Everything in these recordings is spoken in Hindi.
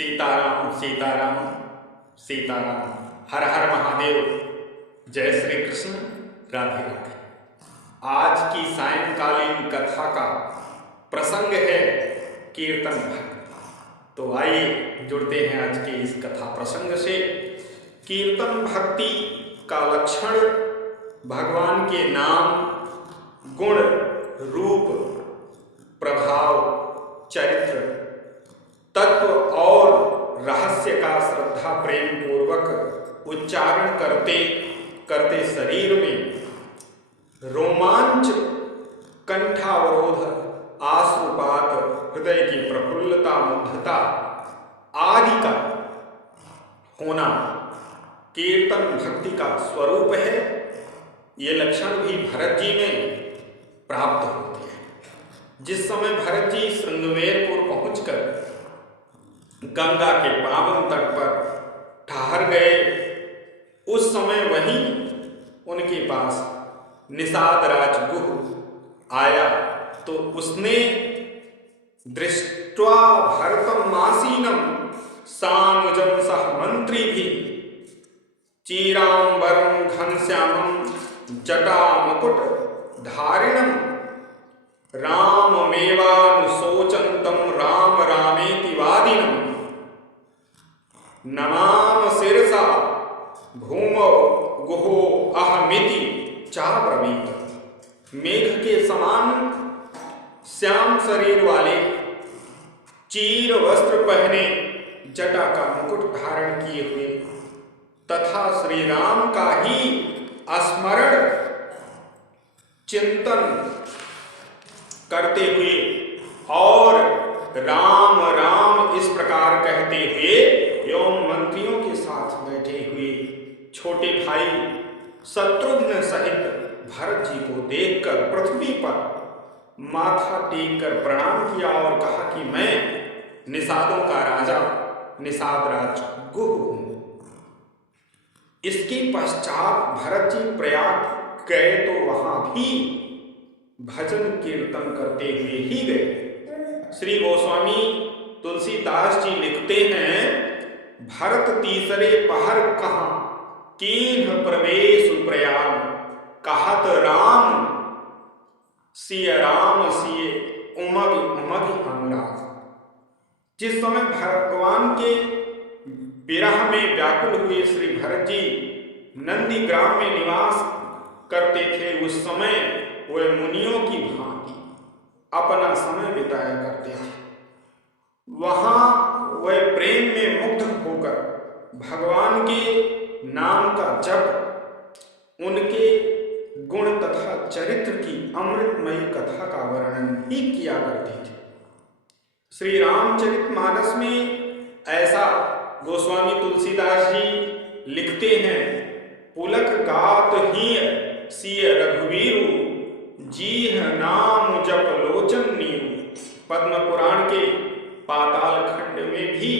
सीताराम सीताराम सीताराम। हर हर महादेव। जय श्री कृष्ण। राधे राधे। आज की सायंकालीन कथा का प्रसंग है कीर्तन भक्ति। तो आइए जुड़ते हैं आज के इस कथा प्रसंग से। कीर्तन भक्ति का लक्षण भगवान के नाम, गुण, रूप, प्रभाव, चरित्र, तत्व और रहस्य का श्रद्धा प्रेम पूर्वक उच्चारण करते करते शरीर में रोमांच, कंठावरोध, आश्रुपात, हृदय की प्रफुल्लता, मुग्धता आदि का होना कीर्तन भक्ति का स्वरूप है। ये लक्षण भी भरत जी में प्राप्त होते हैं। जिस समय भरत जी श्रृंगवेरपुर पहुंचकर गंगा के पावन तट पर ठहर गए, उस समय वहीं उनके पास निषाद राजगुह आया। तो उसने दृष्ट्वा भरतम आसीनम सानुजम सह मंत्री भी चीरांबरम घनश्यामम जटा मुकुट धारिणम राममेवानुशोचन्तं राम रामेति वादिनं नमाम शिरसा भूमौ गुहो अहमिति चाब्रवीत। मेघ के समान श्याम शरीर वाले, चीर वस्त्र पहने, जटा का मुकुट धारण किए हुए तथा श्री राम का ही स्मरण चिंतन करते हुए और राम राम इस प्रकार कहते हुए एवं मंत्रियों के साथ बैठे हुए छोटे भाई शत्रुघ्न सहित भरत जी को देखकर पृथ्वी पर माथा टेक कर प्रणाम किया और कहा कि मैं निषादों का राजा निषाद राज गुह हूं। इसके पश्चात भरत जी प्रयाग गए तो वहां भी भजन कीर्तन करते हुए ही गए। श्री गोस्वामी तुलसीदास जी लिखते हैं, भरत तीसरे पहर कहाँ कीन्ह प्रवेश प्रयाग, कहत राम सिय उमग उमग अनुराग। जिस समय भगवान के विरह में व्याकुल हुए श्री भरत जी नंदी ग्राम में निवास करते थे, उस समय वे मुनियों की भांति अपना समय बिताया करते थे। वहां वे प्रेम में मुग्ध होकर भगवान के नाम का जप, उनके गुण तथा चरित्र की अमृतमयी कथा का वर्णन ही किया करते थे। श्री रामचरितमानस में ऐसा गोस्वामी तुलसीदास जी लिखते हैं, पुलक गात ही सिय रघुवीरु जीह नाम जप लोचन नीरू। पद्म पुराण के पाताल खंड में भी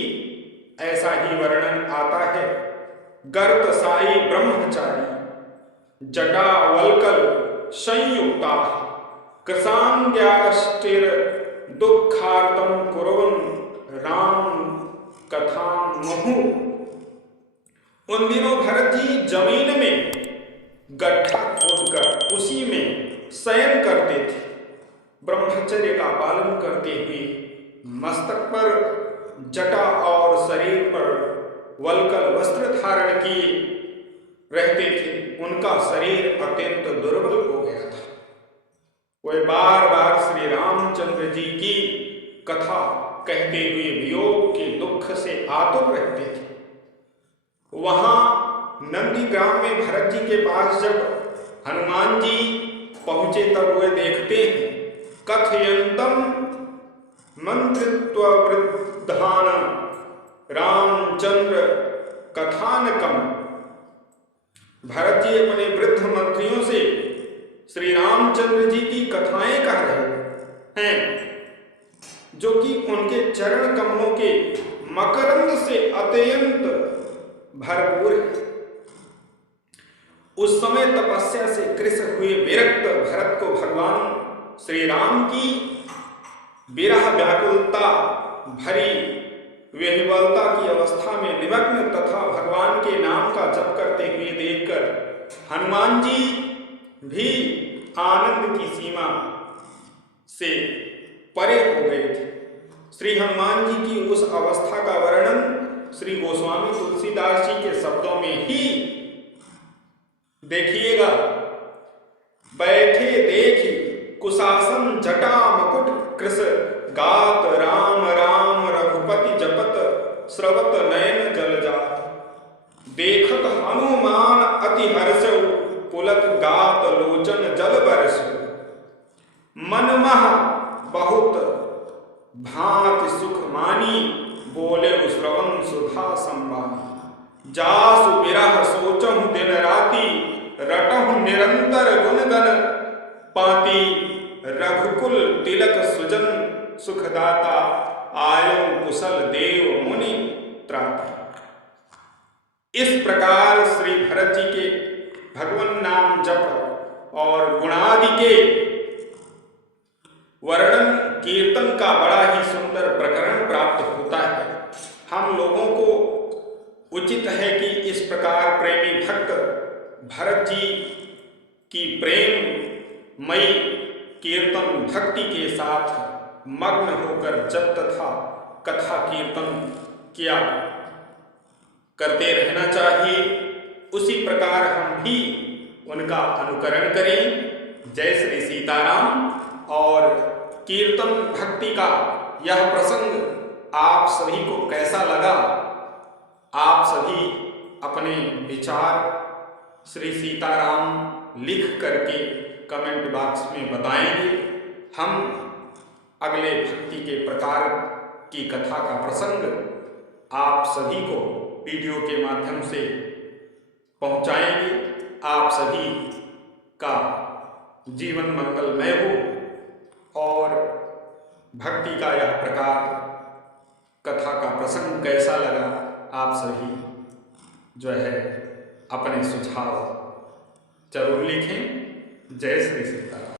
ऐसा ही वर्णन आता है। गर्त साई ब्रह्मचारी जटा वल्कल संयुक्ता कृसांग्याष्टिर दुखार्तम कुर्वन् राम कथा महु। उन दिनों भरत जी जमीन में गड्ढा खोदकर उसी में शयन करते थे। ब्रह्मचर्य का पालन करते हुए मस्तक पर जटा और शरीर पर वल्कल वस्त्र धारण किए रहते थे। उनका शरीर अत्यंत दुर्बल हो गया था। वे बार बार श्री रामचंद्र जी की कथा कहते हुए वियोग के दुख से आतुर रहते थे। वहां नंदी ग्राम में भरत जी के पास जब हनुमान जी पहुंचे तब वे देखते हैं, कथयंतम मंत्रित्व वृद्धान रामचंद्र कथानकम। भरत जी अपने वृद्ध मंत्रियों से श्री रामचंद्र जी की कथाएं कह रहे हैं, जो कि उनके चरण कमलों के मकरंद से अत्यंत भरपूर है। उस समय तपस्या से कृश हुए विरक्त भरत को भगवान श्री राम की विरह व्याकुलता भरी वे विह्वलता की अवस्था में निमग्न तथा भगवान के नाम का जप करते हुए देखकर हनुमान जी भी आनंद की सीमा से परे हो गए थे। श्री हनुमान जी की उस अवस्था का वर्णन श्री गोस्वामी तुलसीदास जी के शब्दों में ही देखिएगा। बैठे देखी कुशासन जटा मुकुट कृश गात राम राम रघुपति जपत श्रवत नयन जल जात। देखत हनुमान अति हर्ष पुलक गात लोचन जल बरस। मन मह बहुत भांति सुख मानी बोले श्रवण सुधा संवानी। जासु विरह सोचहु दिन राति रटहु निरंतर गुणगन पाती। रघुकुल तिलक सुजन सुखदाता आयो कुशल देव मुनि त्राता। इस प्रकार श्री भरत जी के भगवान नाम जप और गुणादि के वर्णन कीर्तन का बड़ा ही सुंदर प्रकरण प्राप्त होता है। हम लोगों को उचित है कि इस प्रकार प्रेमी भक्त भरत जी की प्रेममयी कीर्तन भक्ति के साथ मग्न होकर जप तथा कथा कीर्तन किया करते रहना चाहिए। उसी प्रकार हम भी उनका अनुकरण करें। जय श्री सीताराम। और कीर्तन भक्ति का यह प्रसंग आप सभी को कैसा लगा, आप सभी अपने विचार श्री सीताराम लिख करके कमेंट बॉक्स में बताएंगे। हम अगले भक्ति के प्रकार की कथा का प्रसंग आप सभी को वीडियो के माध्यम से पहुंचाएंगे। आप सभी का जीवन मंगलमय हो और भक्ति का यह प्रकार कथा का प्रसंग कैसा लगा, आप सभी जो है अपने सुझाव जरूर लिखें। जय श्री सीताराम।